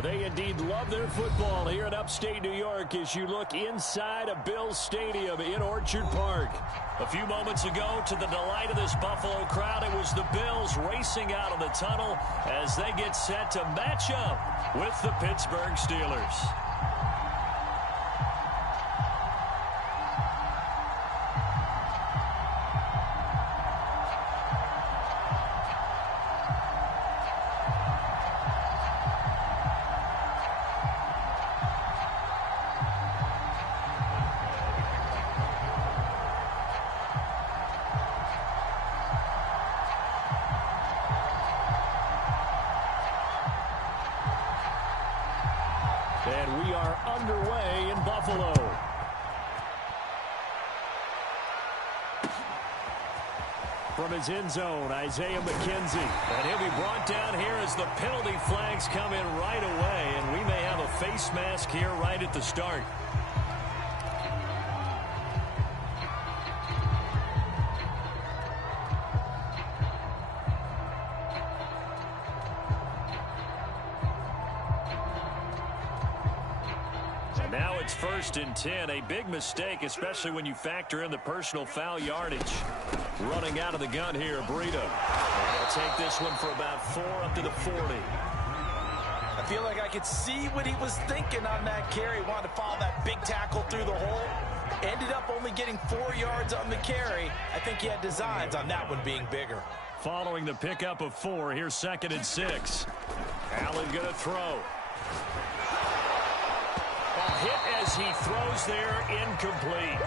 They indeed love their football here in upstate New York as you look inside of Bills Stadium in Orchard Park. A few moments ago, to the delight of this Buffalo crowd, it was the Bills racing out of the tunnel as they get set to match up with the Pittsburgh Steelers. And we are underway in Buffalo. From his end zone, Isaiah McKenzie. And he'll be brought down here as the penalty flags come in right away. And we may have a face mask here right at the start. Now it's 1st and 10, a big mistake, especially when you factor in the personal foul yardage. Running out of the gun here, Breida. They'll take this one for about 4 up to the 40. I feel like I could see what he was thinking on that carry. Wanted to follow that big tackle through the hole. Ended up only getting 4 yards on the carry. I think he had designs on that one being bigger. Following the pickup of 4, here's 2nd and 6. Allen going to throw. Hit as he throws there, incomplete.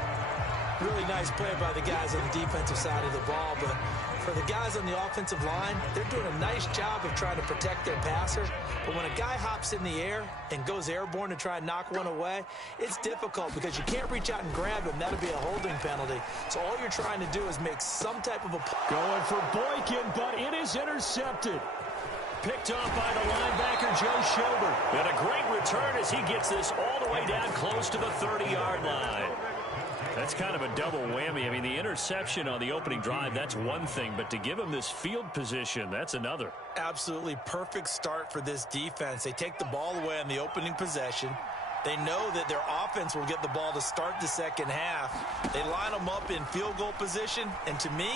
Really nice play by the guys on the defensive side of the ball, but for the guys on the offensive line, they're doing a nice job of trying to protect their passer. But when a guy hops in the air and goes airborne to try and knock one away, it's difficult because you can't reach out and grab him. That'll be a holding penalty. So all you're trying to do is make some type of a... Going for Boykin, but it is intercepted. Picked off by the linebacker, Joe Schobert. And a great return as he gets this all the way down close to the 30-yard line. That's kind of a double whammy. I mean, the interception on the opening drive, that's one thing. But to give him this field position, that's another. Absolutely perfect start for this defense. They take the ball away on the opening possession. They know that their offense will get the ball to start the second half. They line them up in field goal position. And to me,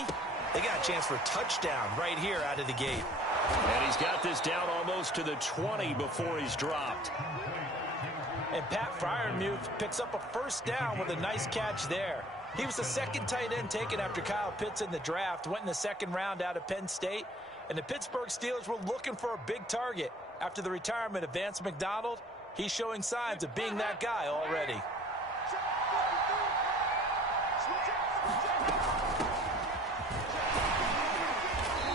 they got a chance for a touchdown right here out of the gate. And he's got this down almost to the 20 before he's dropped. And Pat Freiermuth picks up a first down with a nice catch there. He was the second tight end taken after Kyle Pitts in the draft. Went in the second round out of Penn State. And the Pittsburgh Steelers were looking for a big target. After the retirement of Vance McDonald, he's showing signs of being that guy already.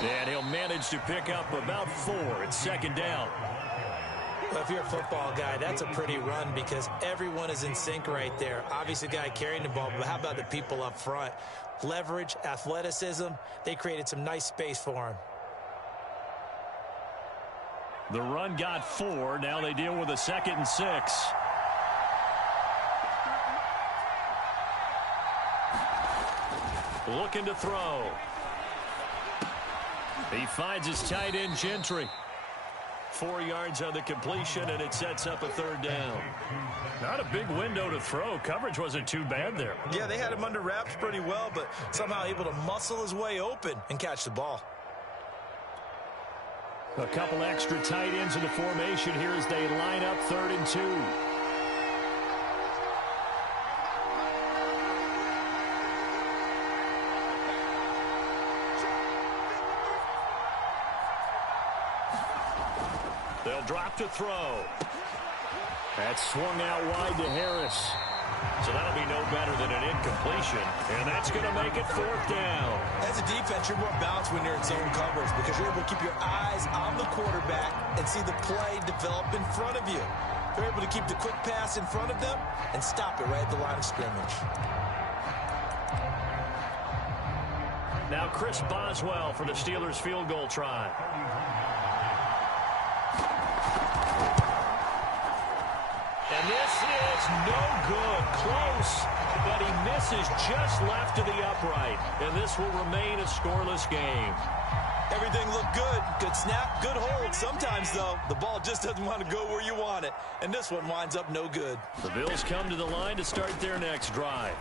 And he'll manage to pick up about 4. It's 2nd down. Well, if you're a football guy, that's a pretty run because everyone is in sync right there. Obviously, the guy carrying the ball, but how about the people up front? Leverage, athleticism, they created some nice space for him. The run got 4. Now they deal with a 2nd and 6. Looking to throw. He finds his tight end, Gentry. 4 yards on the completion, and it sets up a 3rd down. Not a big window to throw. Coverage wasn't too bad there. Yeah, they had him under wraps pretty well, but somehow able to muscle his way open and catch the ball. A couple extra tight ends in the formation here as they line up 3rd and 2. They'll drop to throw. That's swung out wide to Harris. So that'll be no better than an incompletion. And that's going to make it 4th down. As a defense, you're more balanced when you're in zone coverage because you're able to keep your eyes on the quarterback and see the play develop in front of you. They're able to keep the quick pass in front of them and stop it right at the line of scrimmage. Now Chris Boswell for the Steelers field goal try. And And this is no good. Close, but he misses just left of the upright. And this will remain a scoreless game. Everything looked good. Good snap, good hold. Sometimes, though, the ball just doesn't want to go where you want it. And this one winds up no good. The Bills come to the line to start their next drive.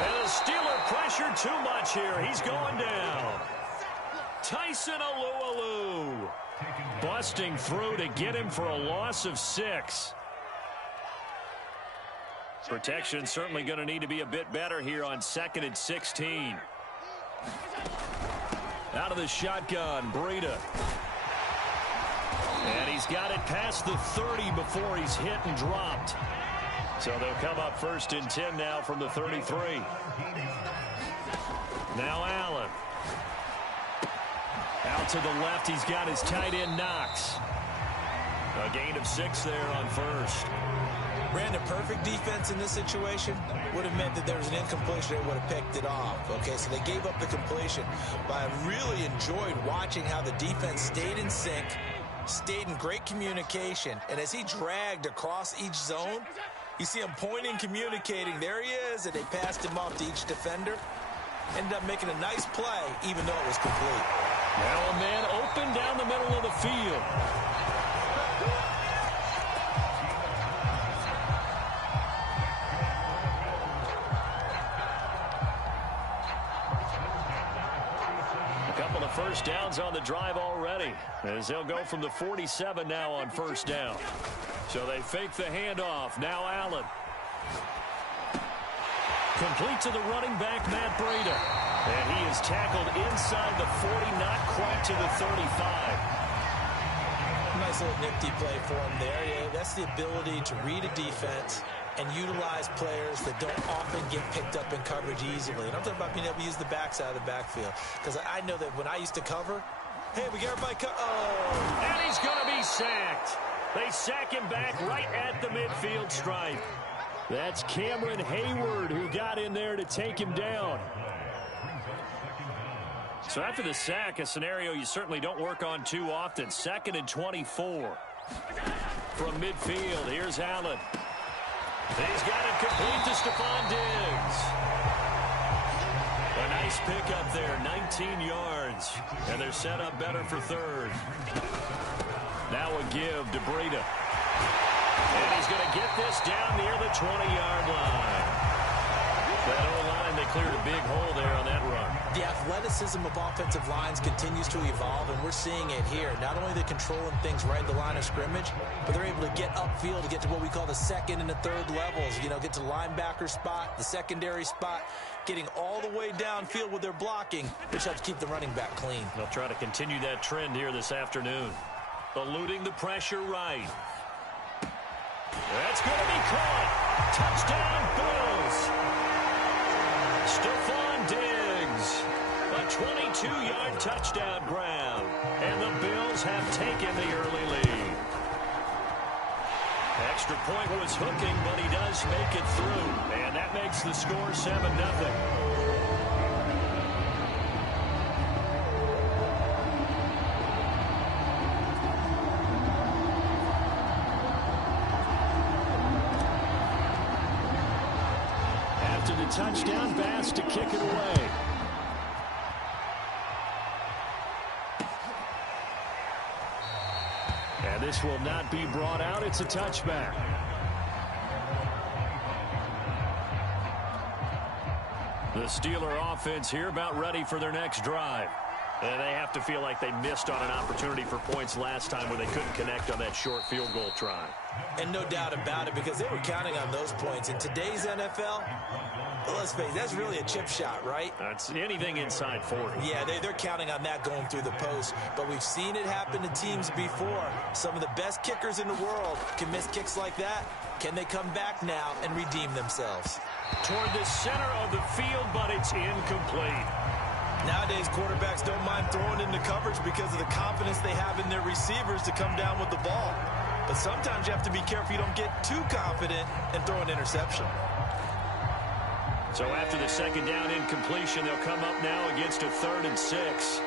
And the Steeler pressure too much here. He's going down. Tyson Alualu busting through to get him for a loss of 6. Protection certainly going to need to be a bit better here on 2nd and 16. Out of the shotgun, Breida. And he's got it past the 30 before he's hit and dropped. So they'll come up 1st and 10 now from the 33. Now Allen. Out to the left, he's got his tight end Knox. A gain of 6 there on 1st. Brandon, perfect defense in this situation would have meant that there was an incompletion. They would have picked it off. Okay, so they gave up the completion. But I really enjoyed watching how the defense stayed in sync, stayed in great communication. And as he dragged across each zone, you see him pointing, communicating. There he is, and they passed him off to each defender. Ended up making a nice play, even though it was complete. Now a man open down the middle of the field. First downs on the drive already, as they'll go from the 47 now on 1st down. So they fake the handoff. Now Allen. Complete to the running back, Matt Breida. And he is tackled inside the 40, not quite to the 35. Nice little nifty play for him there. Yeah, that's the ability to read a defense and utilize players that don't often get picked up in coverage easily. And I'm talking about being able to use the backside of the backfield. Because I know that when I used to cover, hey, we got everybody oh! And he's going to be sacked. They sack him back right at the midfield stripe. That's Cameron Hayward who got in there to take him down. So after the sack, a scenario you certainly don't work on too often. 2nd and 24. From midfield, here's Allen. He's got it complete to Stephon Diggs. A nice pickup there, 19 yards. And they're set up better for 3rd. Now a give to Breida. And he's going to get this down near the 20-yard line. That O-line, they cleared a big hole there on that run. The athleticism of offensive lines continues to evolve, and we're seeing it here. Not only are they controlling things right at the line of scrimmage, but they're able to get upfield to get to what we call the 2nd and the 3rd levels. You know, get to the linebacker spot, the secondary spot, getting all the way downfield with their blocking, which helps keep the running back clean. They'll try to continue that trend here this afternoon. Eluding the pressure right. That's going to be caught. Touchdown, Bills. Stephon Diggs. A 22-yard touchdown grab. And the Bills have taken the early lead. Extra point was hooking, but he does make it through. And that makes the score 7-0. Touchdown pass to kick it away. And this will not be brought out. It's a touchback. The Steeler offense here about ready for their next drive. And they have to feel like they missed on an opportunity for points last time where they couldn't connect on that short field goal try. And no doubt about it, because they were counting on those points. In today's NFL, let's face it, that's really a chip shot, right? That's anything inside 40. Yeah, they're counting on that going through the post. But we've seen it happen to teams before. Some of the best kickers in the world can miss kicks like that. Can they come back now and redeem themselves? Toward the center of the field, but it's incomplete. Nowadays, quarterbacks don't mind throwing into coverage because of the confidence they have in their receivers to come down with the ball. But sometimes you have to be careful you don't get too confident and throw an interception. So after the 2nd down incompletion, they'll come up now against a 3rd and 6.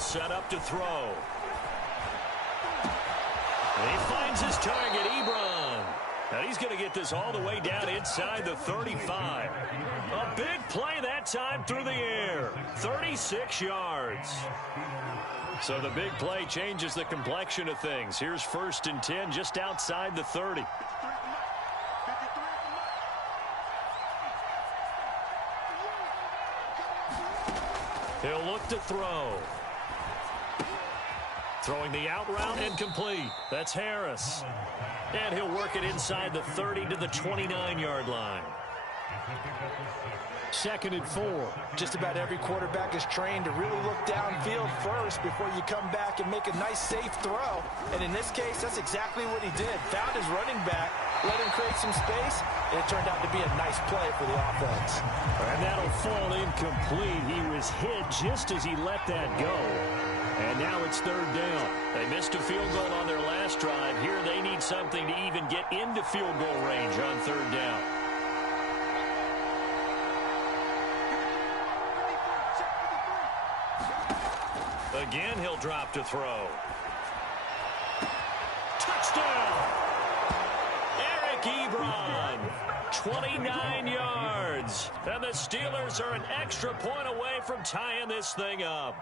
set up to throw. And he finds his target, Ebron. And he's going to get this all the way down inside the 35. A big play that time through the air. 36 yards. So the big play changes the complexion of things. Here's 1st and 10 just outside the 30. He'll look to throw. Throwing the out route incomplete. That's Harris. And he'll work it inside the 30 to the 29-yard line. 2nd and 4. Just about every quarterback is trained to really look downfield first before you come back and make a nice, safe throw. And in this case, that's exactly what he did. Found his running back, let him create some space, and it turned out to be a nice play for the offense. And that'll fall incomplete. He was hit just as he let that go. And now it's 3rd down. They missed a field goal on their last drive. Here they need something to even get into field goal range on 3rd down. Again, he'll drop to throw. Touchdown! Eric Ebron, 29 yards. And the Steelers are an extra point away from tying this thing up.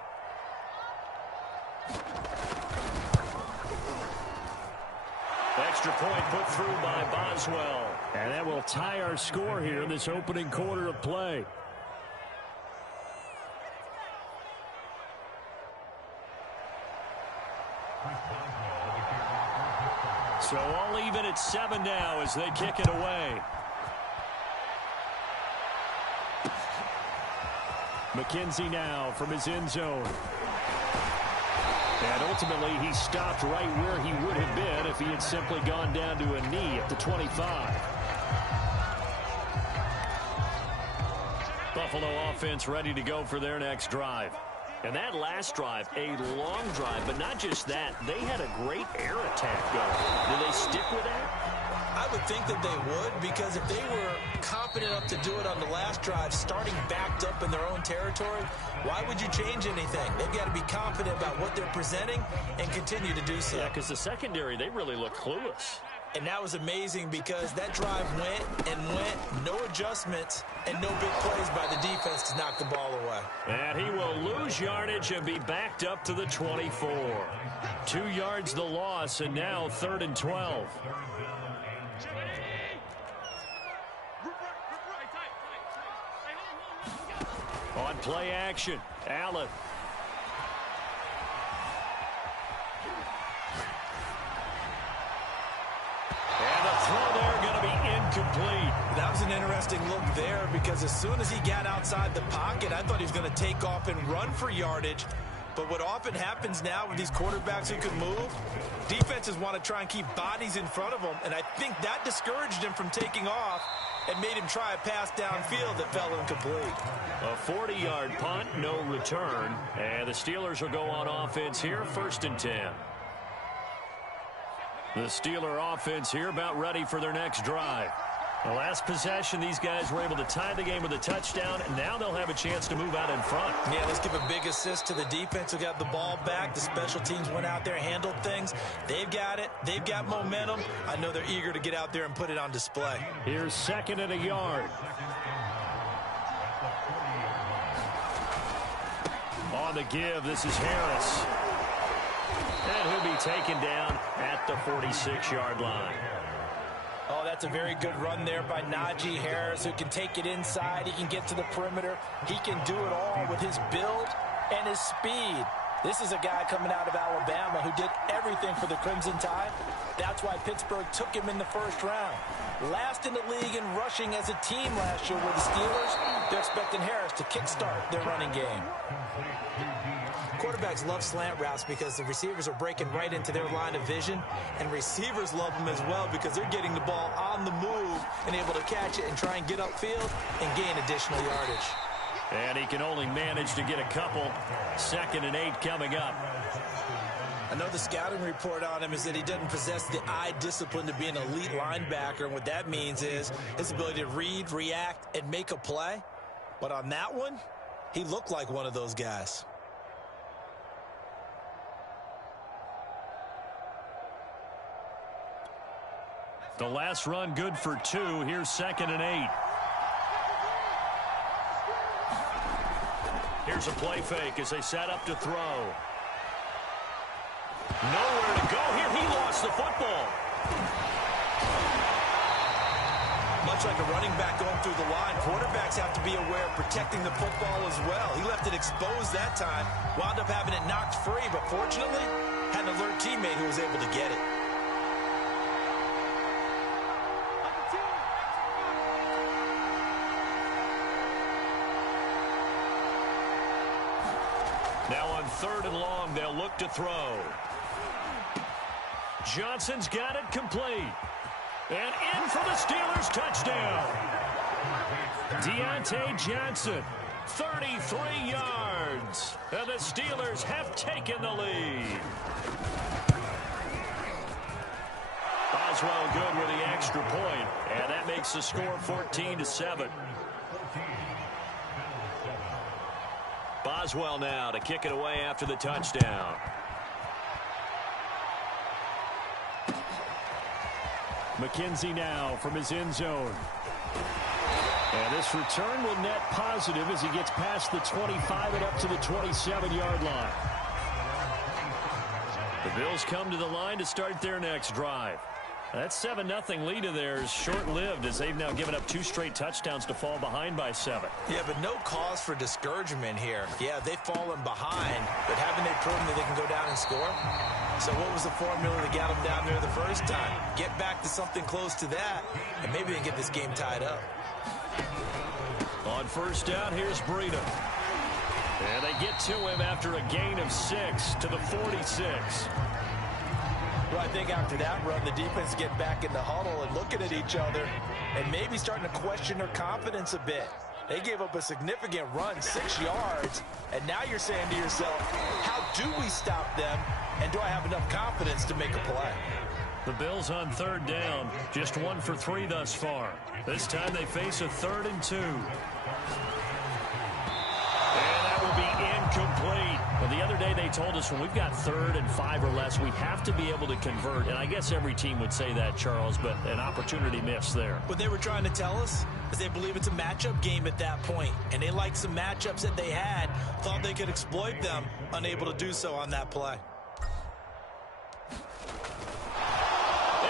Extra point put through by Boswell. And that will tie our score here in this opening quarter of play. So all even at 7 now as they kick it away. McKenzie now from his end zone. And ultimately, he stopped right where he would have been if he had simply gone down to a knee at the 25. Buffalo offense ready to go for their next drive. And that last drive, a long drive, but not just that. They had a great air attack going. Do they stick with that? I would think that they would, because if they were confident enough to do it on the last drive, starting backed up in their own territory, why would you change anything? They've got to be confident about what they're presenting and continue to do so. Yeah, because the secondary, they really look clueless. And that was amazing because that drive went and went, no adjustments, and no big plays by the defense to knock the ball away. And he will lose yardage and be backed up to the 24. 2 yards the loss, and now 3rd and 12. On play action, Allen. And the throw there going to be incomplete. That was an interesting look there because as soon as he got outside the pocket, I thought he was going to take off and run for yardage. But what often happens now with these quarterbacks who can move, defenses want to try and keep bodies in front of them, and I think that discouraged him from taking off and made him try a pass downfield that fell incomplete. A 40-yard punt, no return, and the Steelers will go on offense here, 1st and 10. The Steeler offense here about ready for their next drive. The last possession, these guys were able to tie the game with a touchdown, and now they'll have a chance to move out in front. Yeah, let's give a big assist to the defense who got the ball back. The special teams went out there, handled things. They've got it. They've got momentum. I know they're eager to get out there and put it on display. Here's 2nd and a yard. On the give, this is Harris. And he'll be taken down at the 46-yard line. Oh, that's a very good run there by Najee Harris, who can take it inside. He can get to the perimeter. He can do it all with his build and his speed. This is a guy coming out of Alabama who did everything for the Crimson Tide. That's why Pittsburgh took him in the 1st round. Last in the league in rushing as a team last year with the Steelers. They're expecting Harris to kickstart their running game. Quarterbacks love slant routes because the receivers are breaking right into their line of vision, and receivers love them as well because they're getting the ball on the move and able to catch it and try and get upfield and gain additional yardage. And he can only manage to get a couple. 2nd and 8 coming up. I know the scouting report on him is that he doesn't possess the eye discipline to be an elite linebacker, and what that means is his ability to read, react, and make a play. But on that one, he looked like one of those guys. The last run good for 2. Here's 2nd and 8. Here's a play fake as they set up to throw. Nowhere to go here. He lost the football. Much like a running back going through the line, quarterbacks have to be aware of protecting the football as well. He left it exposed that time, wound up having it knocked free, but fortunately, had an alert teammate who was able to get it. Now on 3rd and long, they'll look to throw. Johnson's got it complete. And in for the Steelers touchdown. Deontay Johnson, 33 yards. And the Steelers have taken the lead. Boswell good with the extra point. And that makes the score 14-7. Boswell now to kick it away after the touchdown. McKenzie now from his end zone. And this return will net positive as he gets past the 25 and up to the 27-yard line. The Bills come to the line to start their next drive. That 7-0 lead of theirs short-lived as they've now given up 2 straight touchdowns to fall behind by 7. Yeah, but no cause for discouragement here. Yeah, they've fallen behind, but haven't they proven that they can go down and score? So what was the formula that got them down there the first time? Get back to something close to that, and maybe they can get this game tied up. On 1st down, here's Breida. And they get to him after a gain of 6 to the 46. Well, I think after that run, the defense get back in the huddle and looking at each other and maybe starting to question their confidence a bit. They gave up a significant run, 6 yards, and now you're saying to yourself, how do we stop them, and do I have enough confidence to make a play? The Bills on 3rd down, just 1 for 3 thus far. This time they face a 3rd and 2. And that will be incomplete. Well, the other day they told us when we've got 3rd and 5 or less, we have to be able to convert. And I guess every team would say that, Charles, but an opportunity missed there. What they were trying to tell us is they believe it's a matchup game at that point. And they liked some matchups that they had, thought they could exploit them, unable to do so on that play. And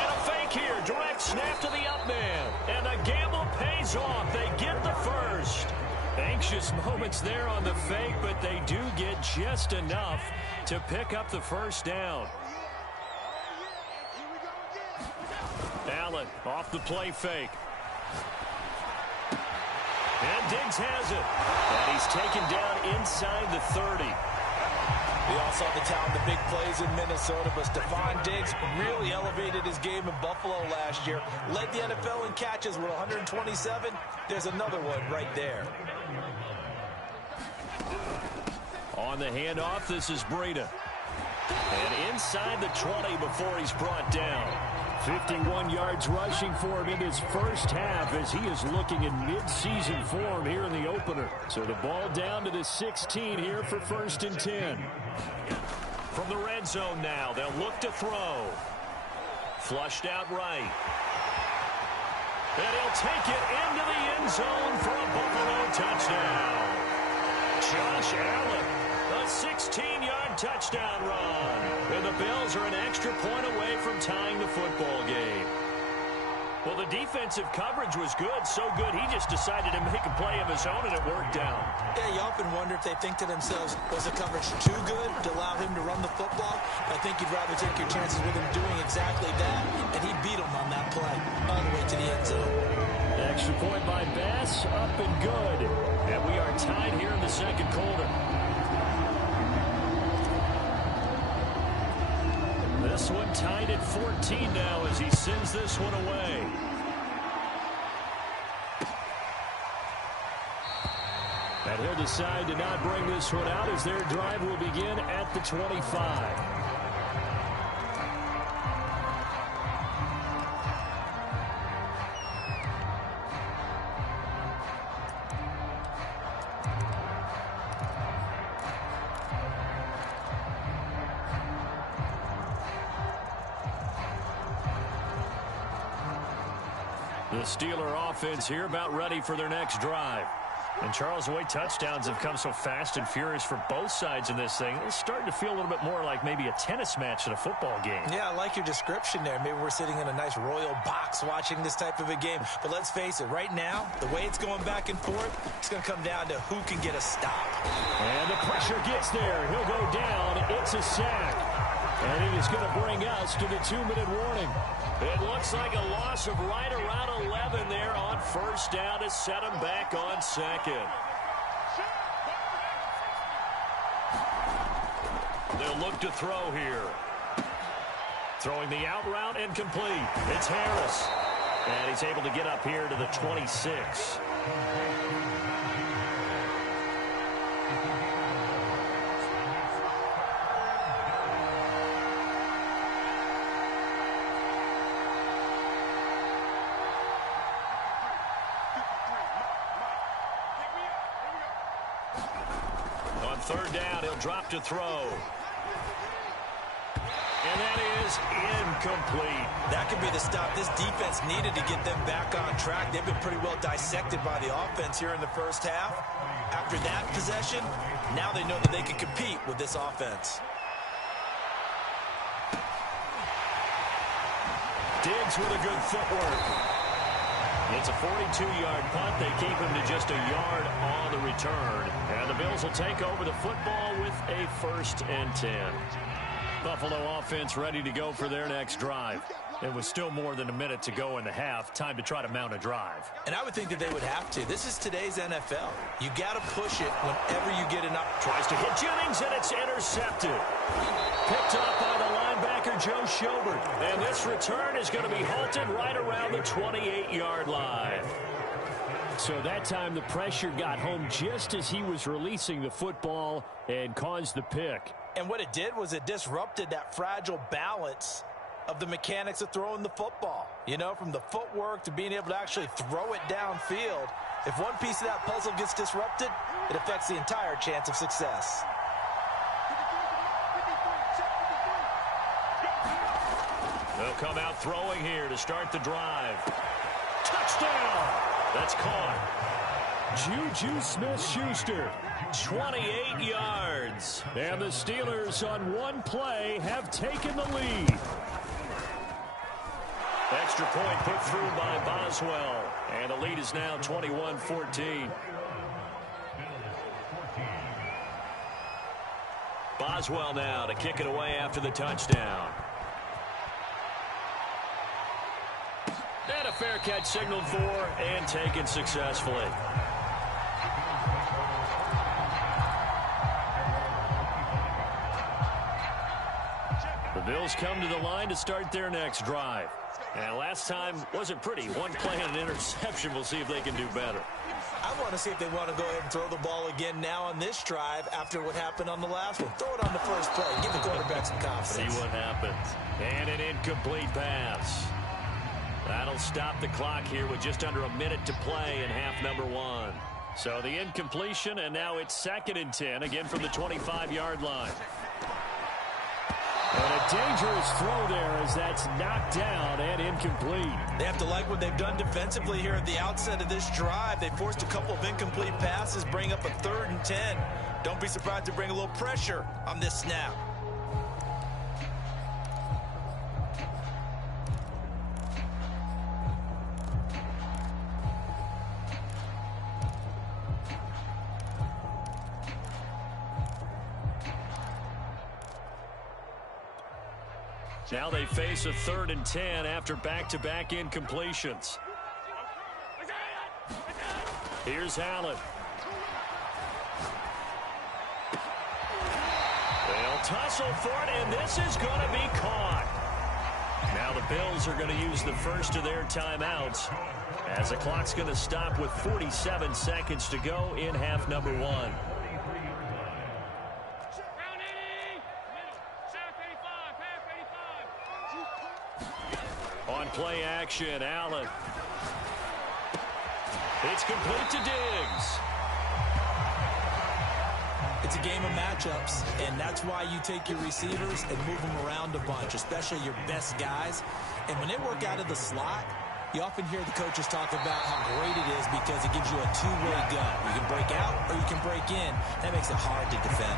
a fake here, direct snap to the up man. And the gamble pays off. They get the first. Anxious moments there on the fake, but they do get just enough to pick up the 1st down. Allen off the play fake. And Diggs has it. And he's taken down inside the 30. We all saw the talent, the big plays in Minnesota, but Stephon Diggs really elevated his game in Buffalo last year. Led the NFL in catches with 127. There's another one right there. On the handoff, this is Breida. And inside the 20 before he's brought down. 51 yards rushing for him in his first half as he is looking in mid-season form here in the opener. So the ball down to the 16 here for 1st and 10. From the red zone now, they'll look to throw. Flushed out right. And he'll take it into the end zone for a Buffalo touchdown. Josh Allen, a 16-yard touchdown run. And the Bills are an extra point away from tying the football game. Well, the defensive coverage was good, so good he just decided to make a play of his own, and it worked out. Yeah, you often wonder if they think to themselves, was the coverage too good to allow him to run the football? I think you'd rather take your chances with him doing exactly that, and he beat him on that play all the way to the end zone. Extra point by Bass, up and good. And we are tied here in the 2nd quarter. This one tied at 14 now as he sends this one away. And he'll decide to not bring this one out as their drive will begin at the 25. The Steeler offense here about ready for their next drive. And, Charles, the way touchdowns have come so fast and furious for both sides in this thing, it's starting to feel a little bit more like maybe a tennis match than a football game. Yeah, I like your description there. Maybe we're sitting in a nice royal box watching this type of a game. But let's face it, right now, the way it's going back and forth, it's going to come down to who can get a stop. And the pressure gets there. He'll go down. It's a sack. And he is going to bring us to the 2-minute warning. It looks like a loss of right around 11 there on first down to set him back on second. They'll look to throw here. Throwing the out route incomplete. It's Harris. And he's able to get up here to the 26. Third down, he'll drop to throw. And that is incomplete. That could be the stop this defense needed to get them back on track. They've been pretty well dissected by the offense here in the first half. After that possession, now they know that they can compete with this offense. Diggs with a good footwork. It's a 42-yard punt. They keep him to just a yard on the return. And the Bills will take over the football with a 1st and 10. Buffalo offense ready to go for their next drive. And with still more than a minute to go in the half, time to try to mount a drive. And I would think that they would have to. This is today's NFL. You got to push it whenever you get enough. Tries to hit Jennings, and it's intercepted. Picked up by the linebacker, Joe Schobert. And this return is going to be halted right around the 28-yard line. So that time the pressure got home just as he was releasing the football and caused the pick. And what it did was it disrupted that fragile balance of the mechanics of throwing the football. You know, from the footwork to being able to actually throw it downfield. If one piece of that puzzle gets disrupted, it affects the entire chance of success. They'll come out throwing here to start the drive. Touchdown! That's caught. Juju Smith-Schuster, 28 yards. And the Steelers on one play have taken the lead. Extra point put through by Boswell. And the lead is now 21-14. Boswell now to kick it away after the touchdown. And a fair catch signaled for and taken successfully. The Bills come to the line to start their next drive. And last time wasn't pretty. One play and an interception. We'll see if they can do better. I want to see if they want to go ahead and throw the ball again now on this drive after what happened on the last one. Throw it on the first play. Give the quarterback some confidence. See what happens. And an incomplete pass. That'll stop the clock here with just under a minute to play in half number 1. So the incompletion, and now it's 2nd and 10, again from the 25-yard line. And a dangerous throw there as that's knocked down and incomplete. They have to like what they've done defensively here at the outset of this drive. They forced a couple of incomplete passes, bring up a 3rd and 10. Don't be surprised to bring a little pressure on this snap. Now they face a 3rd and 10 after back-to-back incompletions. Here's Allen. They'll tussle for it, and this is going to be caught. Now the Bills are going to use the first of their timeouts as the clock's going to stop with 47 seconds to go in half number 1. On play action, Allen. It's complete to Diggs. It's a game of matchups, and that's why you take your receivers and move them around a bunch, especially your best guys. And when they work out of the slot, You often hear the coaches talk about how great it is because it gives you a two-way gun. You can break out or you can break in. That makes it hard to defend.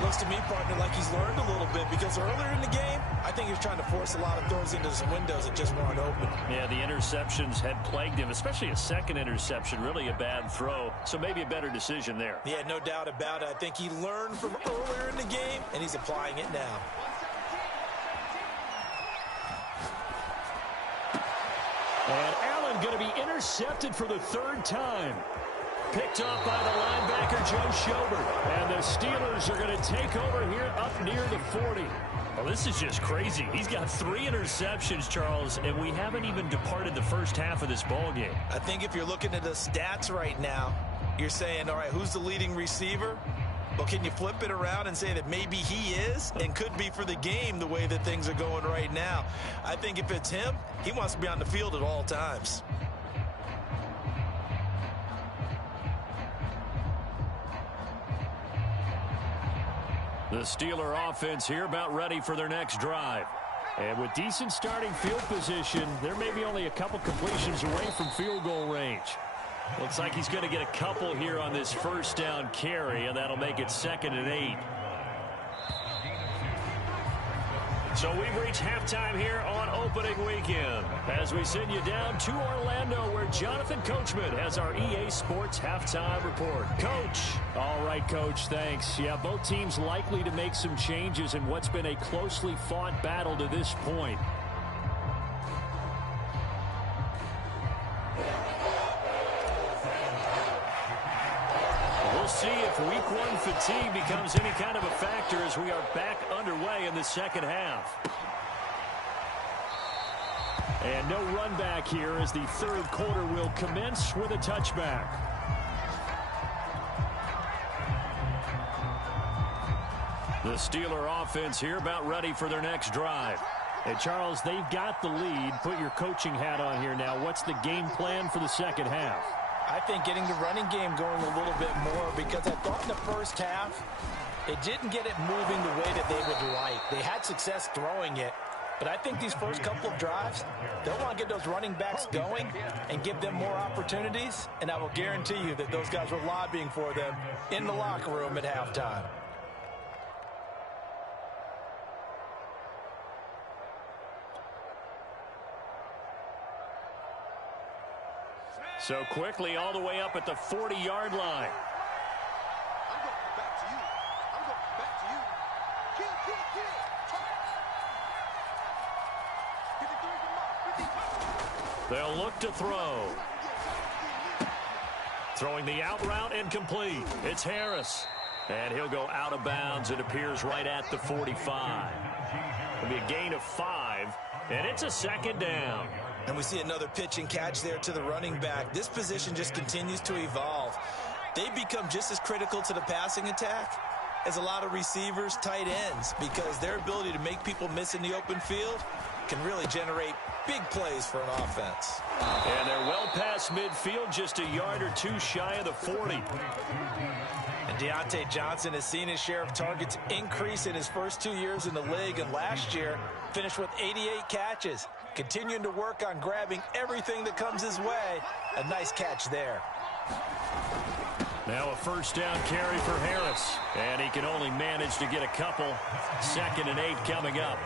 Looks to me, partner, like he's learned a little bit because earlier in the game, I think he was trying to force a lot of throws into some windows that just weren't open. Yeah, the interceptions had plagued him, especially a second interception, really a bad throw. So maybe a better decision there. Yeah, no doubt about it. I think he learned from earlier in the game, and he's applying it now. And Allen going to be intercepted for the third time. Picked up by the linebacker, Joe Schobert. And the Steelers are going to take over here up near the 40. Well, this is just crazy. He's got 3 interceptions, Charles, and we haven't even departed the first half of this ball game. I think if you're looking at the stats right now, you're saying, all right, who's the leading receiver? Well, can you flip it around and say that maybe he is and could be for the game the way that things are going right now? I think if it's him, he wants to be on the field at all times. The Steeler offense here about ready for their next drive. And with decent starting field position, there may be only a couple completions away from field goal range. Looks like he's going to get a couple here on this first down carry, and that'll make it 2nd and 8. So we've reached halftime here on opening weekend as we send you down to Orlando where Jonathan Coachman has our EA Sports halftime report. Coach. All right, Coach, thanks. Yeah, both teams likely to make some changes in what's been a closely fought battle to this point. We'll see if week 1 fatigue becomes any kind of a factor as we are back underway in the second half. And no run back here as the third quarter will commence with a touchback. The Steeler offense here about ready for their next drive. And Charles, they've got the lead. Put your coaching hat on here now. What's the game plan for the second half? I think getting the running game going a little bit more because I thought in the first half it didn't get it moving the way that they would like. They had success throwing it, but I think these first couple of drives, they'll want to get those running backs going and give them more opportunities, and I will guarantee you that those guys were lobbying for them in the locker room at halftime. So quickly all the way up at the 40-yard line. They'll look to throw. Throwing the out route incomplete. It's Harris. And he'll go out of bounds. It appears right at the 45. It'll be a gain of 5. And it's a 2nd down. And we see another pitch and catch there to the running back. This position just continues to evolve. They become just as critical to the passing attack as a lot of receivers, tight ends, because their ability to make people miss in the open field can really generate big plays for an offense. And they're well past midfield, just a yard or 2 shy of the 40. And Deontay Johnson has seen his share of targets increase in his first 2 years in the league, and last year finished with 88 catches. Continuing to work on grabbing everything that comes his way. A nice catch there. Now a first down carry for Harris. And he can only manage to get a couple. 2nd and 8 coming up.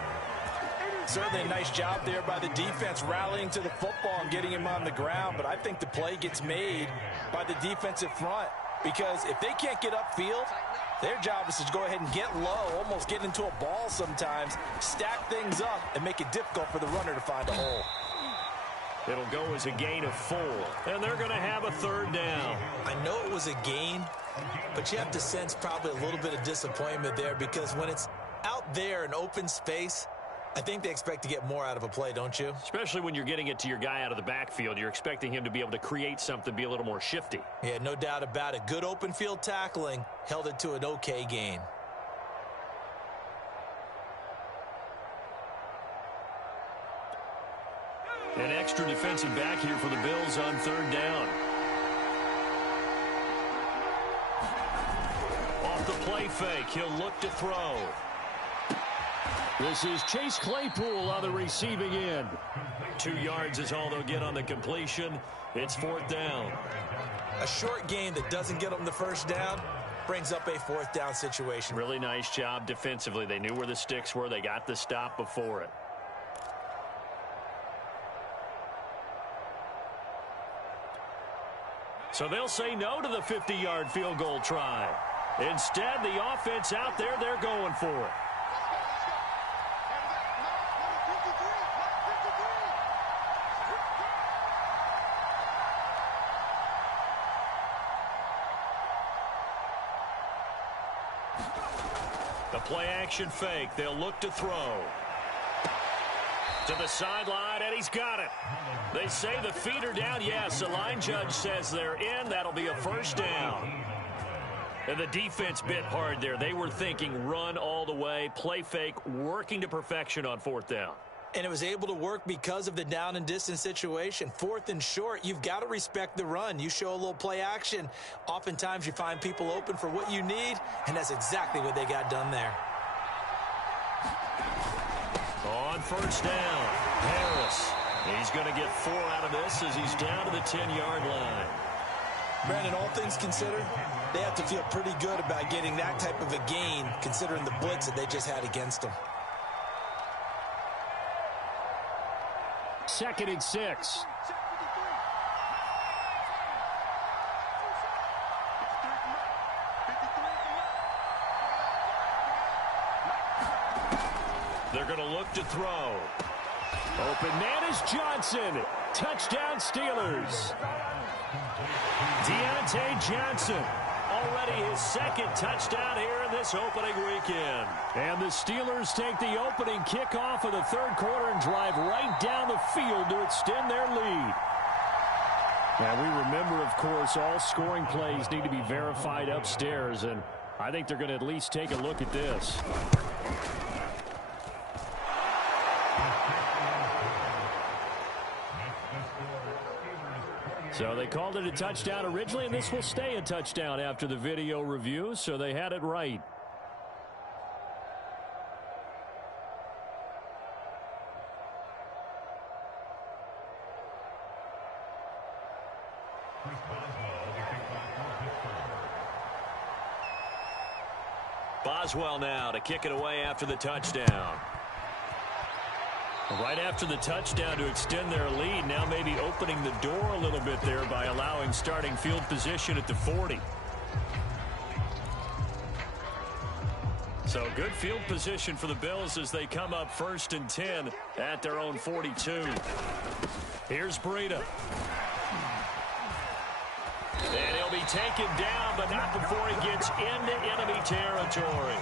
Certainly a nice job there by the defense rallying to the football and getting him on the ground. But I think the play gets made by the defensive front. Because if they can't get upfield, their job is to go ahead and get low, almost get into a ball sometimes, stack things up, and make it difficult for the runner to find a hole. It'll go as a gain of 4, and they're going to have a 3rd down. I know it was a gain, but you have to sense probably a little bit of disappointment there because when it's out there in open space, I think they expect to get more out of a play, don't you? Especially when you're getting it to your guy out of the backfield. You're expecting him to be able to create something, be a little more shifty. Yeah, no doubt about it. Good open field tackling held it to an okay gain. An extra defensive back here for the Bills on 3rd down. Off the play fake, he'll look to throw. This is Chase Claypool on the receiving end. 2 yards is all they'll get on the completion. It's 4th down. A short game that doesn't get them the first down brings up a 4th down situation. Really nice job defensively. They knew where the sticks were. They got the stop before it. So they'll say no to the 50-yard field goal try. Instead, the offense out there, they're going for it. The play-action fake. They'll look to throw. To the sideline, and he's got it. They say the feet are down. Yes, the line judge says they're in. That'll be a 1st down. And the defense bit hard there. They were thinking run all the way, play fake, working to perfection on 4th down. And it was able to work because of the down and distance situation. 4th and short, you've got to respect the run. You show a little play action. Oftentimes you find people open for what you need, and that's exactly what they got done there. On 1st down, Harris. He's going to get 4 out of this as he's down to the 10-yard line. Brandon, all things considered, they have to feel pretty good about getting that type of a gain considering the blitz that they just had against them. 2nd and 6. They're going to look to throw. Open man is Johnson. Touchdown Steelers. Deontay Johnson. Already his 2nd touchdown here in this opening weekend. And the Steelers take the opening kickoff of the 3rd quarter and drive right down the field to extend their lead. Now we remember, of course, all scoring plays need to be verified upstairs, and I think they're going to at least take a look at this. So they called it a touchdown originally, and this will stay a touchdown after the video review, so they had it right. Boswell now to kick it away after the touchdown. Right after the touchdown to extend their lead, now maybe opening the door a little bit there by allowing starting field position at the 40. So good field position for the Bills as they come up 1st and 10 at their own 42. Here's Breida. And he'll be taken down, but not before he gets into enemy territory.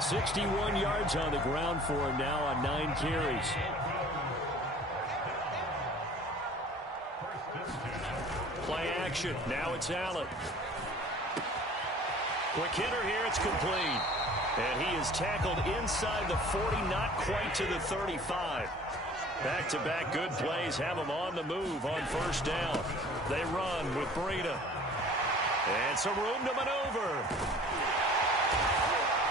61 yards on the ground for him now on 9 carries. Play action. Now it's Allen. Quick hitter here. It's complete. And he is tackled inside the 40, not quite to the 35. Back-to-back good plays have him on the move on 1st down. They run with Breida. And some room to maneuver.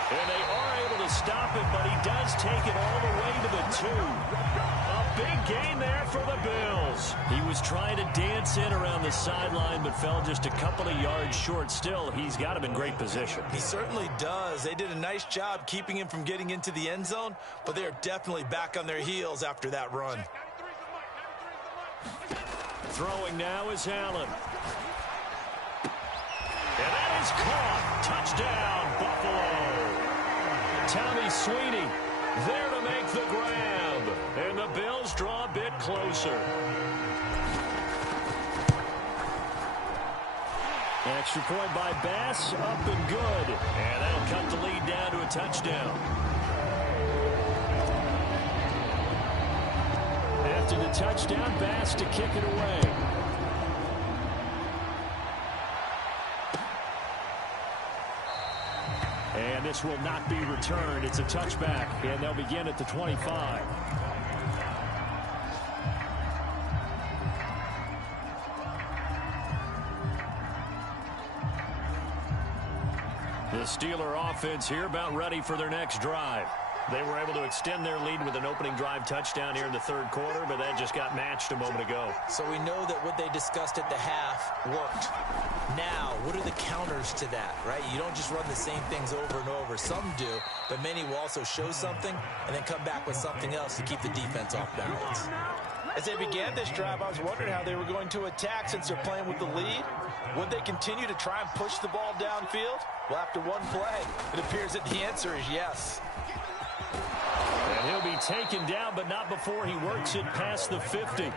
And they are able to stop him, but he does take it all the way to the 2. A big gain there for the Bills. He was trying to dance in around the sideline, but fell just a couple of yards short. Still, he's got him in great position. He certainly does. They did a nice job keeping him from getting into the end zone, but they're definitely back on their heels after that run. Throwing now is Allen. And that is caught. Touchdown, Buffalo. Tommy Sweeney there to make the grab. And the Bills draw a bit closer. Extra point by Bass, up and good. And that'll cut the lead down to a touchdown. After the touchdown, Bass to kick it away. And this will not be returned. It's a touchback, and they'll begin at the 25. The Steeler offense here about ready for their next drive. They were able to extend their lead with an opening drive touchdown here in the third quarter, but that just got matched a moment ago. So we know that what they discussed at the half worked. Now, what are the counters to that, right? You don't just run the same things over and over. Some do, but many will also show something and then come back with something else to keep the defense off balance. As they began this drive, I was wondering how they were going to attack since they're playing with the lead. Would they continue to try and push the ball downfield? Well, after one play, it appears that the answer is yes. And he'll be taken down, but not before he works it past the 50.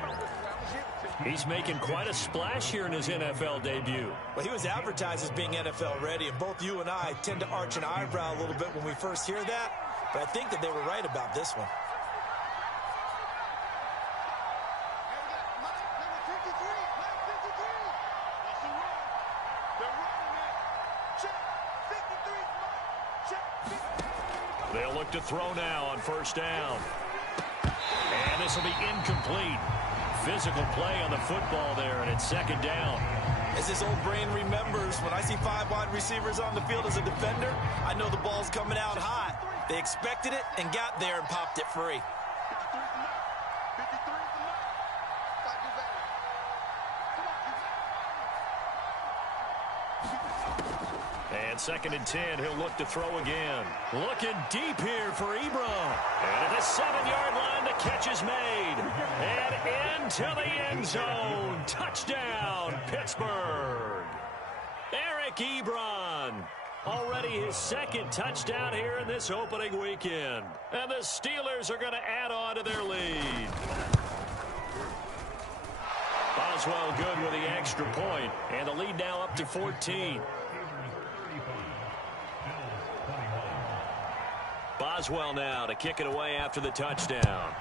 He's making quite a splash here in his NFL debut. Well, he was advertised as being NFL ready, and both you and I tend to arch an eyebrow a little bit when we first hear that, but I think that they were right about this one. They'll look to throw now on first down. And this will be incomplete. Physical play on the football there, and it's second down. As his old brain remembers, when I see 5 wide receivers on the field as a defender, I know the ball's coming out hot. They expected it and got there and popped it free. And second and 10, he'll look to throw again. Looking deep here for Ebron. And at the 7-yard line, the catch is made. And into the end zone. Touchdown, Pittsburgh. Eric Ebron. Already his second touchdown here in this opening weekend. And the Steelers are going to add on to their lead. Boswell good with the extra point. And the lead now up to 14. Boswell now to kick it away after the touchdown.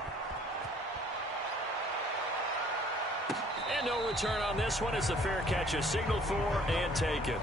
And no return on this one as the fair catch is signaled for and taken.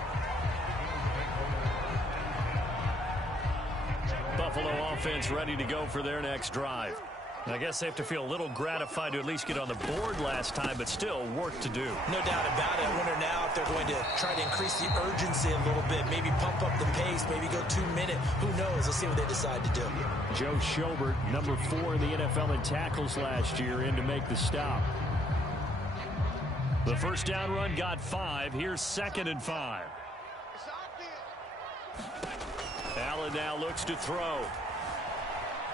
Buffalo offense ready to go for their next drive. I guess they have to feel a little gratified to at least get on the board last time, but still work to do. No doubt about it. I wonder now if they're going to try to increase the urgency a little bit, maybe pump up the pace, maybe go 2-minute. Who knows? Let's see what they decide to do. Joe Schobert, number 4 in the NFL in tackles last year, in to make the stop. The first down run got 5. Here's second and 5. Allen now looks to throw.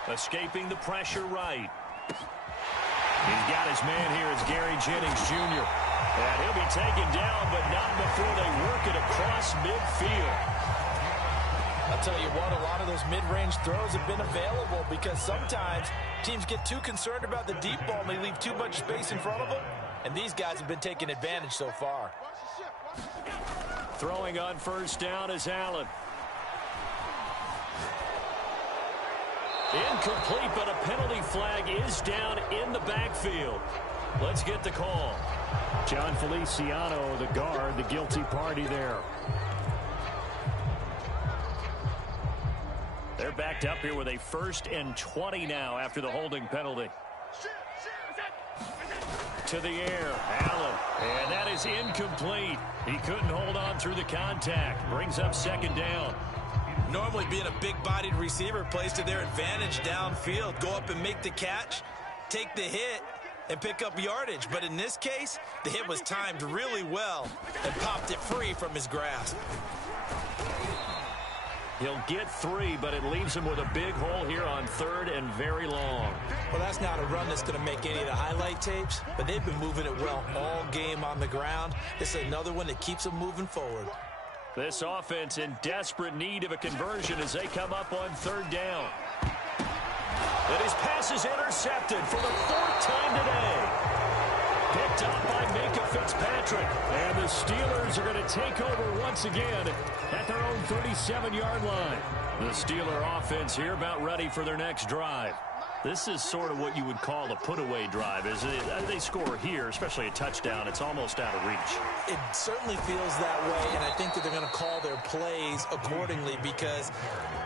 Escaping the pressure right. He's got his man here. It's Gary Jennings Jr. And he'll be taken down, but not before they work it across midfield. I'll tell you what, a lot of those mid-range throws have been available because sometimes teams get too concerned about the deep ball and they leave too much space in front of them. And these guys have been taking advantage so far. Throwing on first down is Allen. Incomplete, but a penalty flag is down in the backfield. Let's get the call. John Feliciano, the guard, the guilty party there. They're backed up here with a 1st and 20 now after the holding penalty. To the air, Allen, and that is incomplete. He couldn't hold on through the contact. Brings up second down. Normally being a big-bodied receiver plays to their advantage downfield. Go up and make the catch, take the hit, and pick up yardage. But in this case, the hit was timed really well and popped it free from his grasp. He'll get 3, but it leaves him with a big hole here on 3rd and very long. Well, that's not a run that's going to make any of the highlight tapes, but they've been moving it well all game on the ground. This is another one that keeps them moving forward. This offense in desperate need of a conversion as they come up on 3rd down. And his pass is intercepted for the 4th time today. Picked up by Minka Fitzpatrick. And the Steelers are going to take over once again at their own 37-yard line. The Steeler offense here about ready for their next drive. This is sort of what you would call a put-away drive. As they score here, especially a touchdown, it's almost out of reach. It certainly feels that way, and I think that they're going to call their plays accordingly because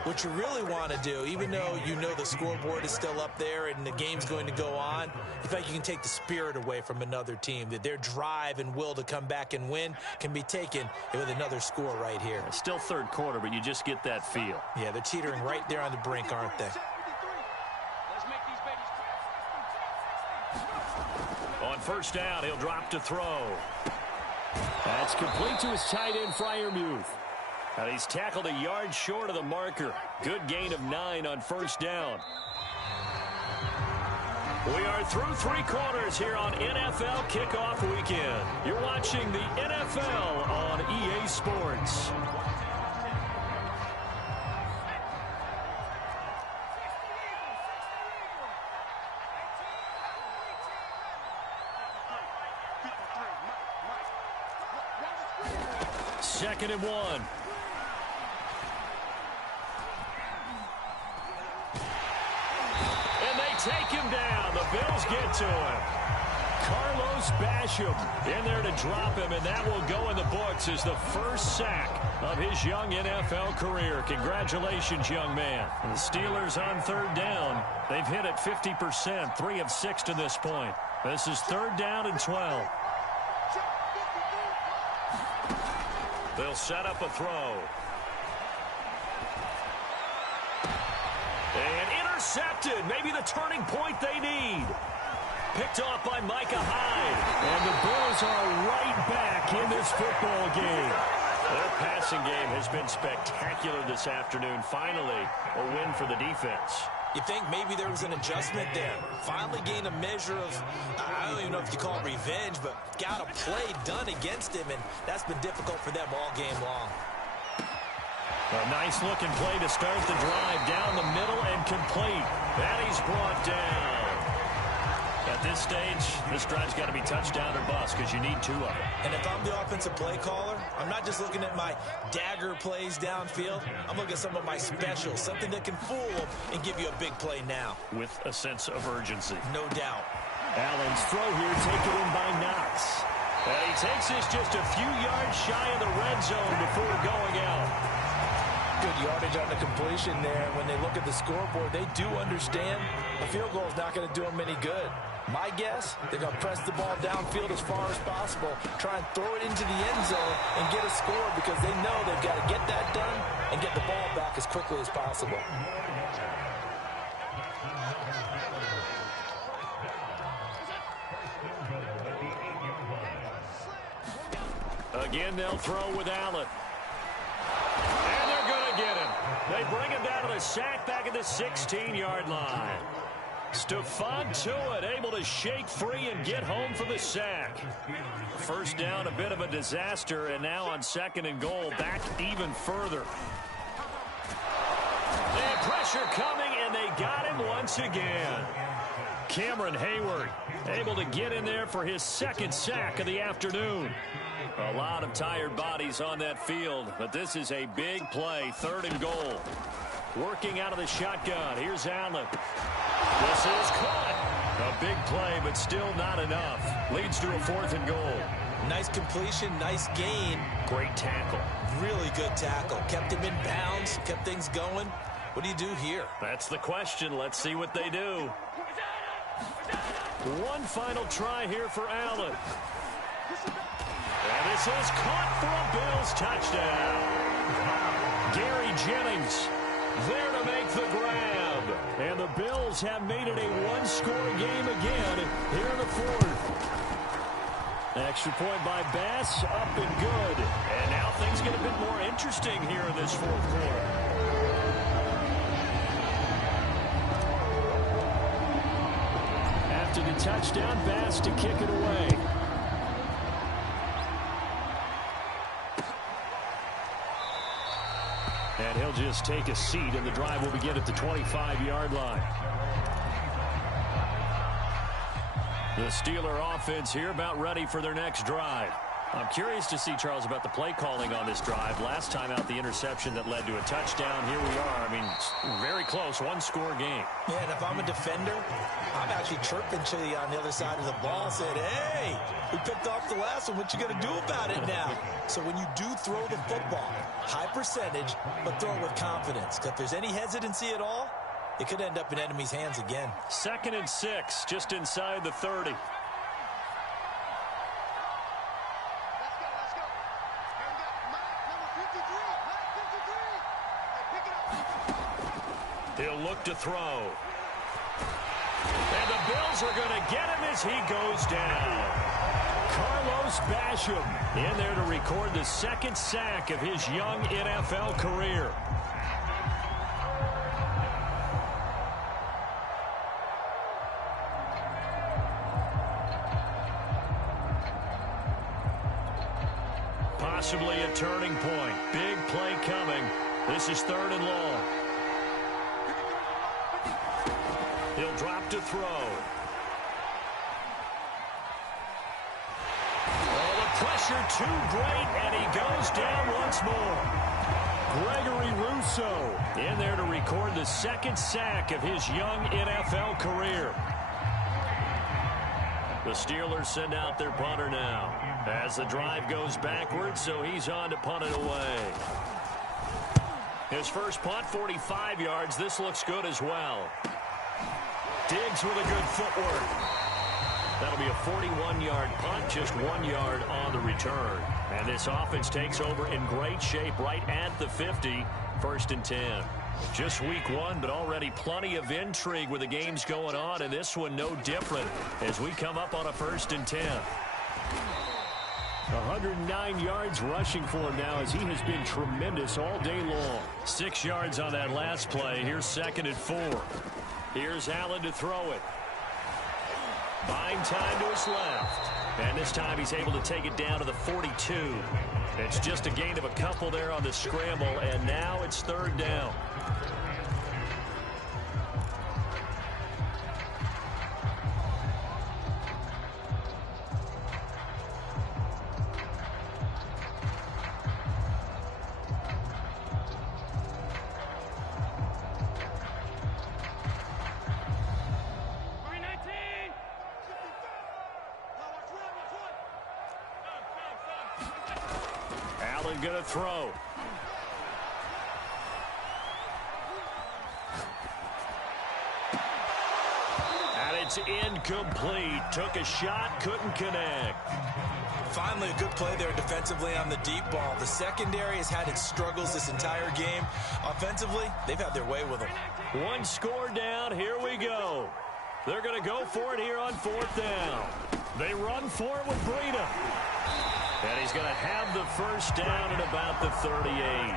what you really want to do, even though you know the scoreboard is still up there and the game's going to go on, in fact, you can take the spirit away from another team, that their drive and will to come back and win can be taken with another score right here. It's still 3rd quarter, but you just get that feel. Yeah, they're teetering right there on the brink, aren't they? On first down, he'll drop to throw. That's complete to his tight end, Freiermuth. And he's tackled a yard short of the marker. Good gain of 9 on first down. We are through 3 quarters here on NFL Kickoff Weekend. You're watching the NFL on EA Sports. Second and 1. Take him down. The Bills get to him. Carlos Basham in there to drop him, and that will go in the books as the first sack of his young NFL career. Congratulations, young man. And the Steelers on third down. They've hit it 50%, 3 of 6 to this point. This is third down and 12. They'll set up a throw. And intercepted. Maybe the turning point they need. Picked off by Micah Hyde. And the Bills are right back in this football game. Their passing game has been spectacular this afternoon. Finally, a win for the defense. You think maybe there was an adjustment there. Finally gained a measure of, I don't even know if you call it revenge, but got a play done against him, and that's been difficult for them all game long. A nice-looking play to start the drive down the middle and complete. And he's brought down. At this stage, this drive's got to be touchdown or bust because you need 2 of them. And if I'm the offensive play caller, I'm not just looking at my dagger plays downfield. I'm looking at some of my specials, something that can fool them and give you a big play now. With a sense of urgency. No doubt. Allen's throw here taken in by Knox. And he takes this just a few yards shy of the red zone before going out. Good yardage on the completion there. When they look at the scoreboard, they do understand a field goal is not going to do them any good. My guess, they're going to press the ball downfield as far as possible, try and throw it into the end zone and get a score because they know they've got to get that done and get the ball back as quickly as possible. Again, they'll throw with Allen. And they're going to get him. They bring him down to the sack back at the 16-yard line. Stephon Tuitt able to shake free and get home for the sack. First down, a bit of a disaster, and now on second and goal, back even further. And pressure coming, and they got him once again. Cameron Hayward able to get in there for his second sack of the afternoon. A lot of tired bodies on that field, but this is a big play, third and goal. Working out of the shotgun. Here's Allen. This is caught. A big play, but still not enough. Leads to a fourth and goal. Nice completion, nice gain. Great tackle. Really good tackle. Kept him in bounds, kept things going. What do you do here? That's the question. Let's see what they do. One final try here for Allen. And this is caught for a Bills touchdown. Gary Jennings there to make the grab. And the Bills have made it a one-score game again here in the fourth. Extra point by Bass, up and good. And now things get a bit more interesting here in this fourth quarter. After the touchdown, Bass to kick it away. And he'll just take a seat, and the drive will begin at the 25-yard line. The Steeler offense here about ready for their next drive. I'm curious to see, Charles, about the play calling on this drive. Last time out, the interception that led to a touchdown. Here we are. I mean, very close, one-score game. Yeah, and if I'm a defender, I'm actually chirping to you on the other side of the ball, saying, hey, we picked off the last one. What you going to do about it now? So when you do throw the football, high percentage, but throw it with confidence. Because if there's any hesitancy at all, it could end up in enemy's hands again. 2nd and 6, just inside the 30. He'll look to throw. And the Bills tackles are going to get him as he goes down. Carlos Basham in there to record the second sack of his young NFL career. Possibly a turning point. Big play coming. This is 3rd and long. He'll drop to throw. Oh, the pressure too great, and he goes down once more. Gregory Rousseau in there to record the second sack of his young NFL career. The Steelers send out their punter now as the drive goes backwards, so he's on to punt it away. His first punt, 45 yards. This looks good as well. Diggs with a good footwork. That'll be a 41-yard punt, just 1 yard on the return. And this offense takes over in great shape right at the 50, 1st and 10. Just week 1, but already plenty of intrigue with the games going on, and this one no different as we come up on a 1st and 10. 109 yards rushing for him now as he has been tremendous all day long. 6 yards on that last play. Here's 2nd and 4. Here's Allen to throw it. Buying time to his left. And this time he's able to take it down to the 42. It's just a gain of a couple there on the scramble, and now it's 3rd down. Allen going to throw. And it's incomplete. Took a shot, couldn't connect. Finally, a good play there defensively on the deep ball. The secondary has had its struggles this entire game. Offensively, they've had their way with them. One score down. Here we go. They're going to go for it here on 4th down. They run for it with Breida. And he's going to have the first down at about the 38.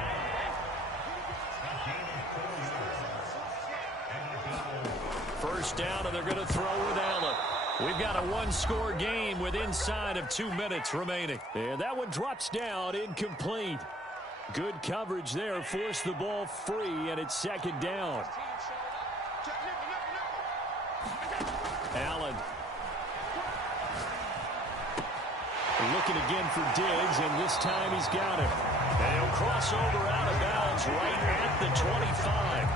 First down, and they're going to throw with Allen. We've got a one-score game with inside of 2 minutes remaining. And that one drops down, incomplete. Good coverage there, forced the ball free, and it's 2nd down. Allen. Looking again for Diggs, and this time he's got him. And he'll cross over out of bounds right at the 25.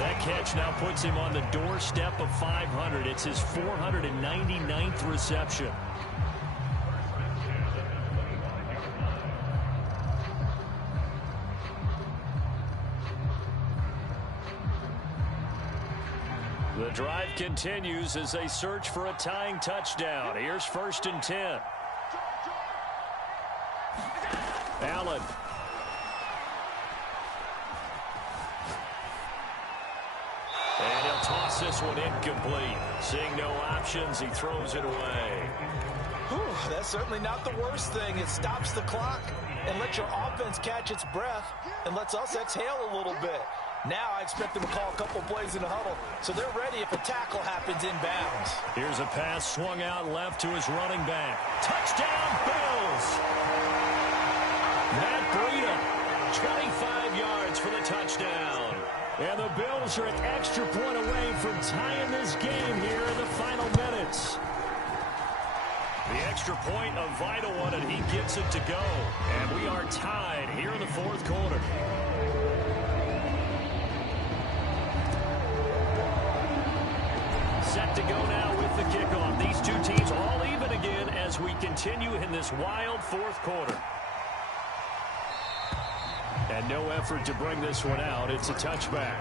That catch now puts him on the doorstep of 500. It's his 499th reception. The drive continues as they search for a tying touchdown. Here's 1st and 10. Allen. And he'll toss this one incomplete. Seeing no options, he throws it away. Whew, that's certainly not the worst thing. It stops the clock and lets your offense catch its breath and lets us exhale a little bit. Now I expect them to call a couple plays in the huddle, so they're ready if a tackle happens inbounds. Here's a pass swung out left to his running back. Touchdown, Bills! Matt Breida, 25 yards for the touchdown. And the Bills are an extra point away from tying this game here in the final minutes. The extra point, a vital one, and he gets it to go. And we are tied here in the 4th quarter. Set to go now with the kickoff. These two teams all even again as we continue in this wild 4th quarter. And no effort to bring this one out. It's a touchback.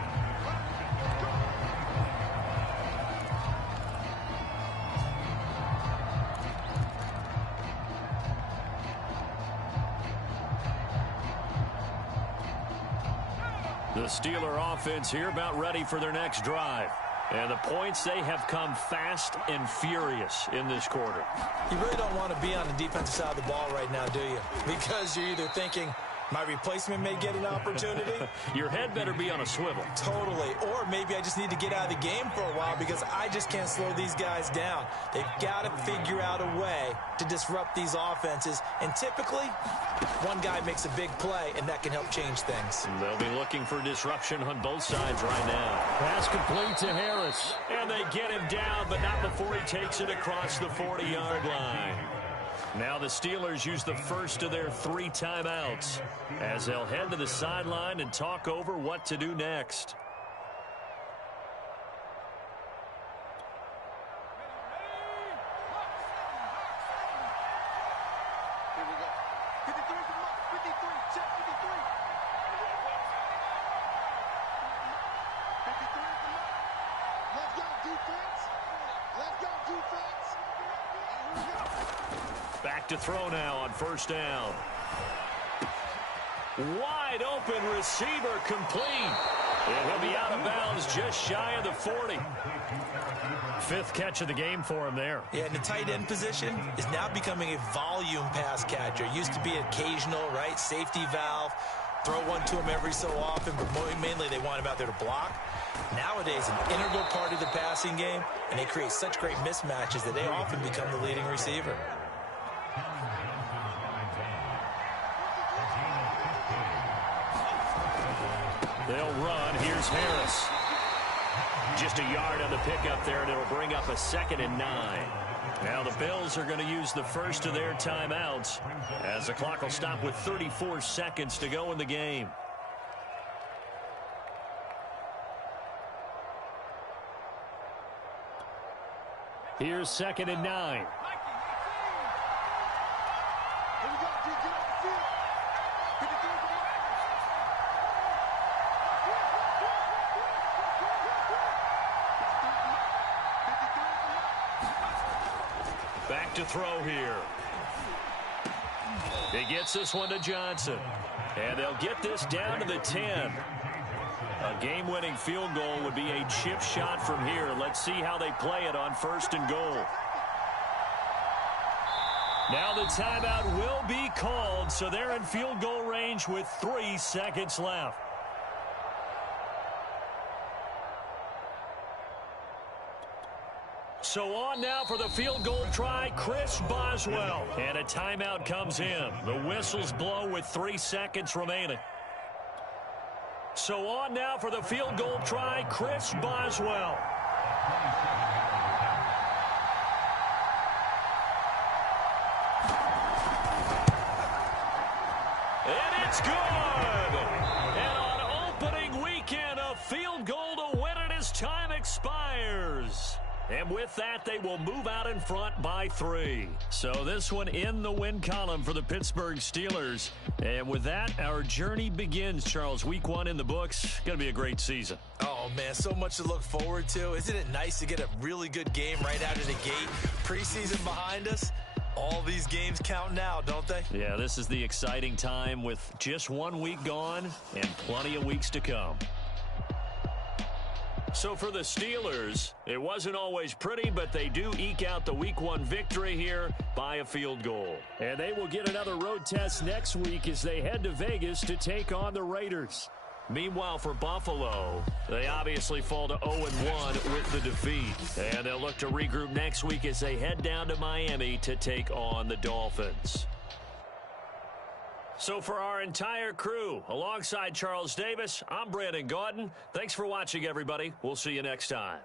The Steeler offense here about ready for their next drive. And the points, they have come fast and furious in this quarter. You really don't want to be on the defensive side of the ball right now, do you? Because you're either thinking, my replacement may get an opportunity. Your head better be on a swivel. Totally. Or maybe I just need to get out of the game for a while because I just can't slow these guys down. They've got to figure out a way to disrupt these offenses. And typically, one guy makes a big play, and that can help change things. They'll be looking for disruption on both sides right now. Pass complete to Harris. And they get him down, but not before he takes it across the 40-yard line. Now the Steelers use the first of their 3 timeouts as they'll head to the sideline and talk over what to do next. Back to throw now on first down. Wide open receiver complete. And he'll be out of bounds just shy of the 40. 5th catch of the game for him there. Yeah, and the tight end position is now becoming a volume pass catcher. Used to be occasional, right? Safety valve. Throw one to him every so often, but mainly they want him out there to block. Nowadays, an integral part of the passing game, and they create such great mismatches that they often become the leading receiver. They'll run. Here's Harris. Just a yard on the pickup there, and it'll bring up a 2nd and 9. Now the Bills are going to use the first of their timeouts as the clock will stop with 34 seconds to go in the game. Here's 2nd and 9. Back to throw here. He gets this one to Johnson. And they'll get this down to the 10. A game-winning field goal would be a chip shot from here. Let's see how they play it on 1st and goal. Now the timeout will be called, so they're in field goal range with 3 seconds left. So on now for the field goal try, Chris Boswell. And a timeout comes in. The whistles blow with 3 seconds remaining. So on now for the field goal try, Chris Boswell. And it's good. And on opening weekend, a field goal to win it as time expires. And with that, they will move out in front by 3. So this one in the win column for the Pittsburgh Steelers. And with that, our journey begins, Charles. Week 1 in the books. Going to be a great season. Oh, man, so much to look forward to. Isn't it nice to get a really good game right out of the gate? Preseason behind us. All these games count now, don't they? Yeah, this is the exciting time with just 1 week gone and plenty of weeks to come. So for the Steelers, it wasn't always pretty, but they do eke out the Week 1 victory here by a field goal. And they will get another road test next week as they head to Vegas to take on the Raiders. Meanwhile, for Buffalo, they obviously fall to 0-1 with the defeat. And they'll look to regroup next week as they head down to Miami to take on the Dolphins. So for our entire crew, alongside Charles Davis, I'm Brandon Gaudin. Thanks for watching, everybody. We'll see you next time.